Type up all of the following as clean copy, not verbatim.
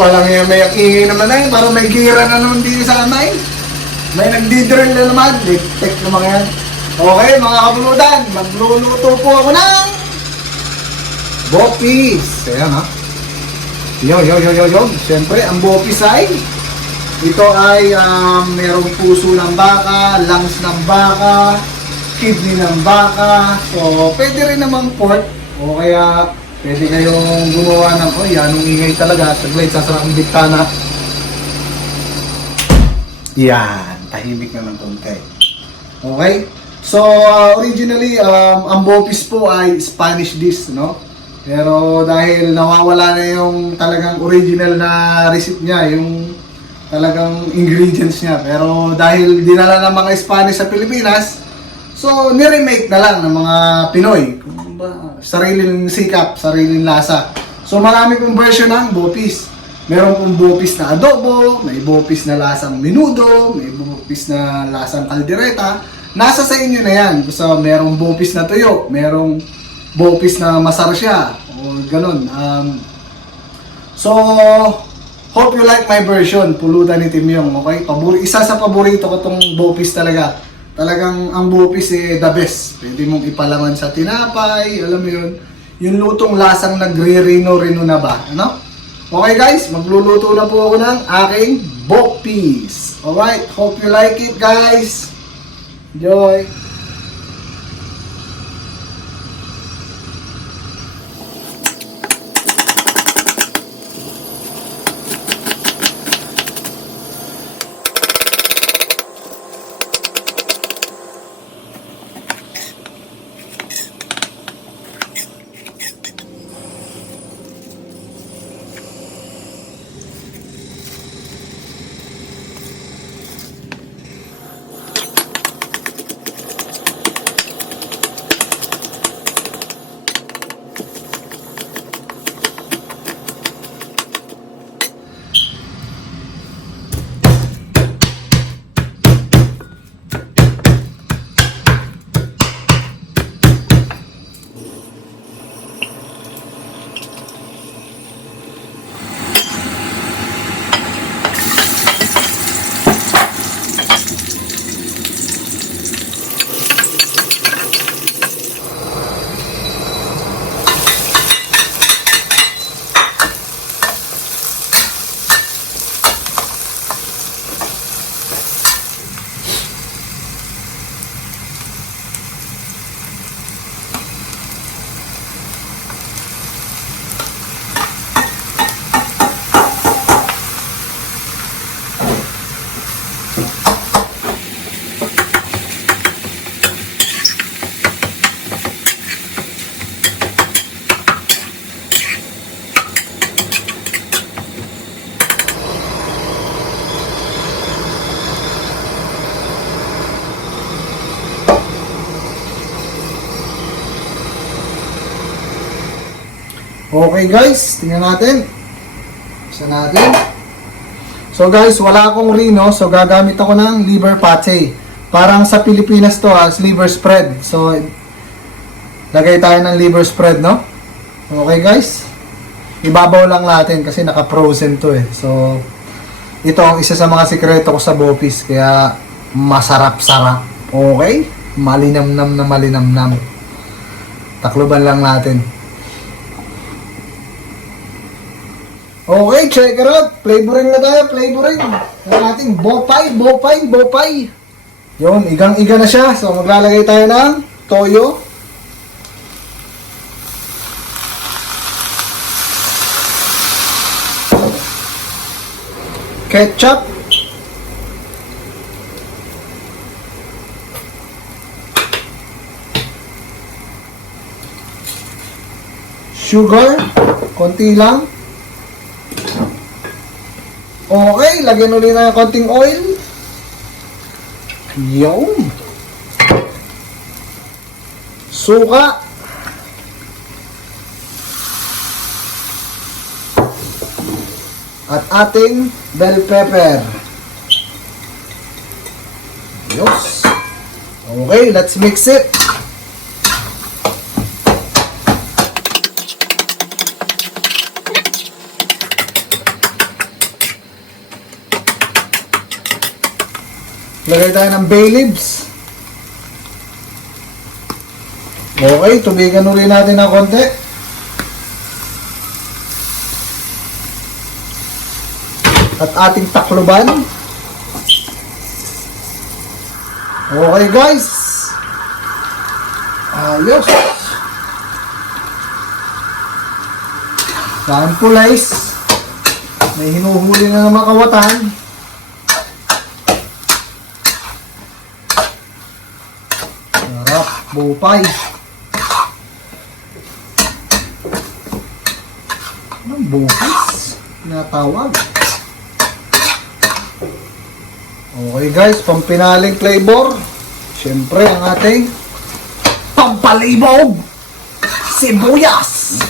Walang yan, may ingay naman na yun. Parang may gira na naman dito sa amay. May nagdidrill na naman. Tek naman yan. Okay, mga kabuludan. Magluluto po ako ng bopis. Ayan ha. Yo. Siyempre, ang bopis ay ito ay merong puso ng baka, lungs ng baka, kidney ng baka. So, pwede rin naman pork. O kaya pwede kayong gumawa ng, yanong ingay talaga. Saglit, sasarap ang biktana. Yan, tahimik na ng konti. Okay? So, originally, ang bopis po ay Spanish dish, no? Pero dahil nawawala na yung talagang original na recipe niya, yung talagang ingredients niya. Pero dahil dinala ng mga Spanish sa Pilipinas, so niremake na lang ng mga Pinoy. Sariling sikap, sariling lasa. So marami pong version ng bopis. Meron pong bopis na adobo, may bopis na lasang menudo, may bopis na lasang kaldereta. Nasa sa inyo na yan. Basta merong bopis na tuyo, merong bopis na masarasya, o ganun. So, hope you like my version, pulutan ni Tim Yong, okay? Isa sa paborito ko tong bopis talaga. Talagang ang bopis the best. Pwede mong ipalaman sa tinapay, alam mo yun. Yung lutong lasang nagre-rino-rino na ba, ano? Okay guys, magluluto na po ako ng aking bopis. Alright, hope you like it guys. Enjoy! Okay guys, tingnan natin. Isa natin. So guys, wala akong rino, so gagamit ako ng liver pate. Parang sa Pilipinas to as liver spread. So lagay tayo ng liver spread, no? Okay guys. Ibabaw lang natin kasi naka-frozen to eh. So ito ang isa sa mga sikreto ko sa bopis, kaya masarap-sarap. Okay? Malinamnam na malinamnam. Takloban lang natin. Okay, check it out. Flavoring na tayo, flavoring. Ang ating bopay. Yun, igang-iga na siya. So, maglalagay tayo ng toyo. Ketchup. Sugar. Konti lang. Okay, lagyan ulit na ng konting oil. Yun. Suka. At ating bell pepper. Ayos. Okay, let's mix it. Lagay tayo ng bay leaves. Okay, tubigan ulit natin ng konti. At ating takloban. Okay guys. Ayos. Saan po guys? May hinuhuli na naman kawatan. Sarap, bupay. Anong bupis? Natawag. Okay guys, pampinaling flavor. Siyempre, ang ating pampalibog sibuyas.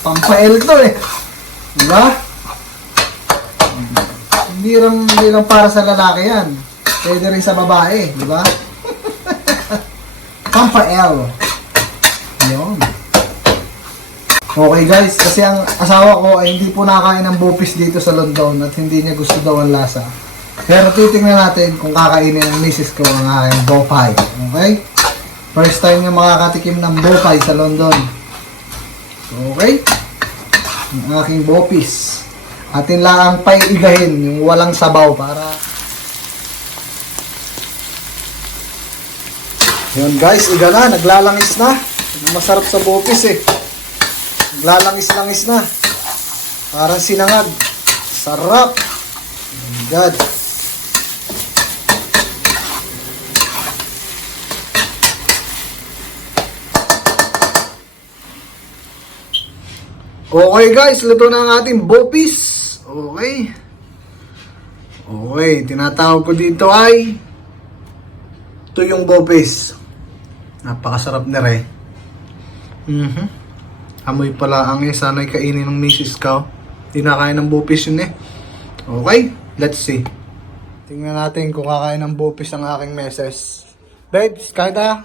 Pampael to eh. Diba? Hindi lang para sa lalaki yan. Pwede rin sa babae. Diba? Pampael. Yun. Okay guys, kasi ang asawa ko ay hindi po nakain ng bupis dito sa London at hindi niya gusto daw ang lasa. Pero titingnan natin kung kakainin ng misis ko ang aking bopay. Okay? First time niya makakatikim ng bopay sa London. Okay? Ang aking bopis. Atin lang pa'y igahin, yung walang sabaw para... Yun guys, iga na, naglalangis na. Masarap sa bopis eh. Naglalangis-langis na. Parang sinangag. Sarap. Oh my God. Okay guys, luto na ang ating bopis. Okay. Okay, tinatawag ko dito ay tuyong bopis. Napakasarap na rin. Amoy pala ang sana'y kainin ng misis ko. Hindi na kain ng bopis yun eh. Okay, let's see. Tingnan natin kung kakain ng bopis ang aking meses. Babes, kain tayo.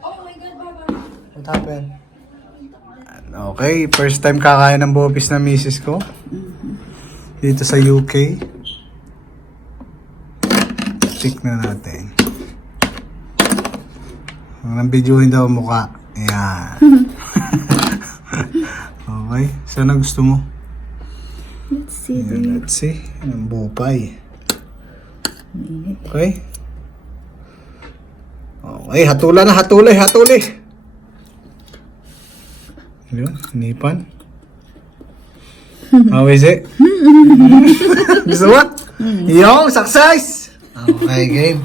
Oh my God, Baba. What happened? Okay, first time kakain ng bopis na misis ko. Dito sa UK. Check na natin. Ang videohin daw ang mukha. Ayan. Okay, sana gusto mo? Let's see. Ayan, let's see. Ang bopay. Okay. Okay, hatula na, hatuli. Yun, hinipan. How is it? Gusto mo? Yung, success! Okay, game.